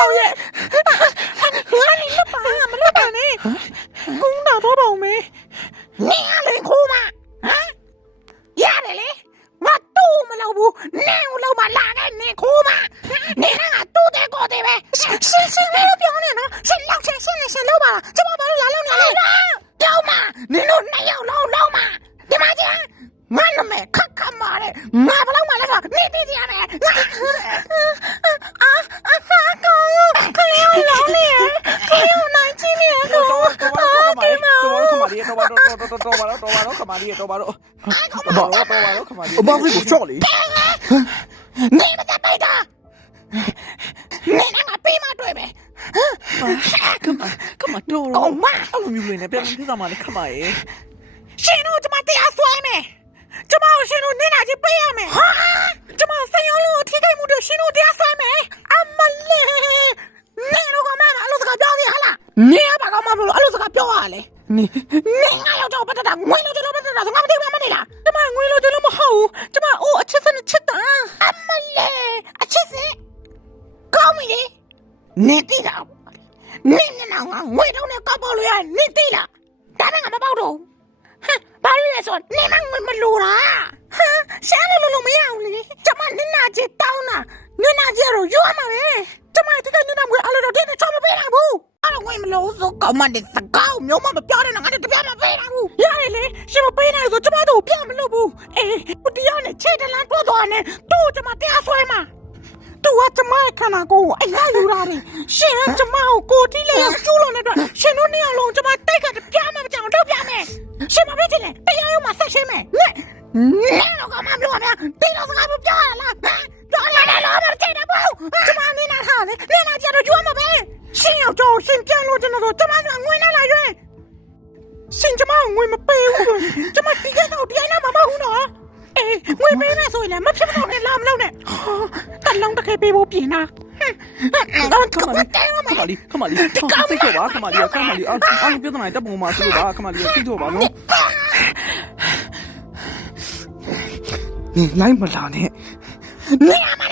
ကောင်ရဲ့ငါလည်းပါမလုပ်ပါနဲ့ကုန်းတော်တော့ပါဦးမေနင်ကလည်းခိုးမဟမ်ရတယ်လေငါတူမလုပ်ဘူးနင်ကိုလောက်မလာခဲ့နင်ခိုးမနင်ကတူတဲ့ကိုတဲ့ပဲရှင်လည်းပြောနေနော်ရှင်လောက်ရှင်လောက်ပါကျမဘာလို့လာလို့နေလဲကြောက်မနင်တို့နှစ်ယောက်လုံးမဒီမှာကျငါနမဲခက်မာတဲ့ငါဘလောက်မှလည်းနေသိကြရမယ်ကောင်ခလေးရောနေခလေးရောနိုင်ချင်းနေကောင်တော်ခမာရီတော်ပါတော့ခမာရီတော်ပါတော့ခမာရီအဘစိတ်ကိုချော့လေနေမတပိတ်တာနေငါပေးမတွေ့ပဲခမာတော်တော့အဲ့လိုမျိုးလေးနဲ့ပြန်ပြသမှာလေခမာရဲ့ရှင်တို့ကျမတရားဆွဲမယ်ကျမကိုရှင်တို့နင်းလာချင်းပေးရမယ်ဟာကျမဆင်ရောလို့ထိခိုက်မှုတွေရှင်တို့တရားဆွဲမယ်အမလေးနေတော့ကမှအဲ့လိုစကားပြောနေဟလားနေရပါကောင်မလို့အဲ့လိုစကားပြောရလေနေငါရောက်တော့ပတ်တာငွေလို့ကျလို့ပတ်တာငါမသိဘူးမနေလားကျမငွေလို့ကျလို့မဟုတ်ဘူးကျမအိုးအချစ်စနဲ့ချစ်တာအမလေးအချစ်စကောင်းပြီလေနေတိတာနေနော်ငွေတော့နဲ့ကောက်ပေါက်လို့ရနေတိလားဒါနဲ့ငါမပေါက်တော့ဘာလို့လဲဆိုနေမလို့လားဟာရှားလို့မရဘူးလေကျမနင်းနာကြီးတောင်းတာနင်းနာကြီးတော့ရွာမှာပဲကျမတက်နင်းနာငွေအဲ့လိုတော့တင်းချမပေးနိုင်ဘူးအဲ့တော့ငွေမလို့ဆိုကောင်းမတဲ့စကားမျိုးမပြောတဲ့ငါတို့တပြားမပေးနိုင်ဘူးရတယ်လေရှင်မပေးနိုင်ဆိုကျမတို့ပြမလို့ဘူးအေးတရားနဲ့ချေတလန်တော့တော့နဲ့တို့ကျမတရားဆွဲမှာတူကကျမခန္ဓာကိုယ်အရာယူတာလေရှင်ကကျမကိုတီးလေကျူးလို့နေတဲ့ရှင်တို့နှစ်ယောက်လုံးကျမတိုက်ကပြားမကြောင်တော့ပြမယ်ရှင်မbiếtတယ်တရားရုံးမှာဆက်ရှင်းမယ်နဲ့တော့ကမှပြောရမယ်ဒီလိုစကားပြောရလားပြောရလားတော့မကြည့်တော့ဘူးကျမနေနာထားလေနေနာကြတော့ကြွားမှာပဲရှင်ရောက်တော့ရှင်ပြန်လို့ကျွန်တော်ကျမကငွေနဲ့လာရွေးရှင်ကျမငွေမပေးဘူးကျမဒီကတော့တရားနာမှာမဟုတ်နော်အေးငွေပေးနေဆိုရင်မဖြစ်တော့နဲ့လာမလို့နဲ့တလုံးတစ်ခဲပေးဖို့ပြင်တာခမာရီစိတ်တော့ပါခမာရီအားပြဿနာတက်ပုံမှာဆိုလို့ပါခမာရီစိတ်တော့ပါနော်နေလိုက်မလာနဲ့နေမ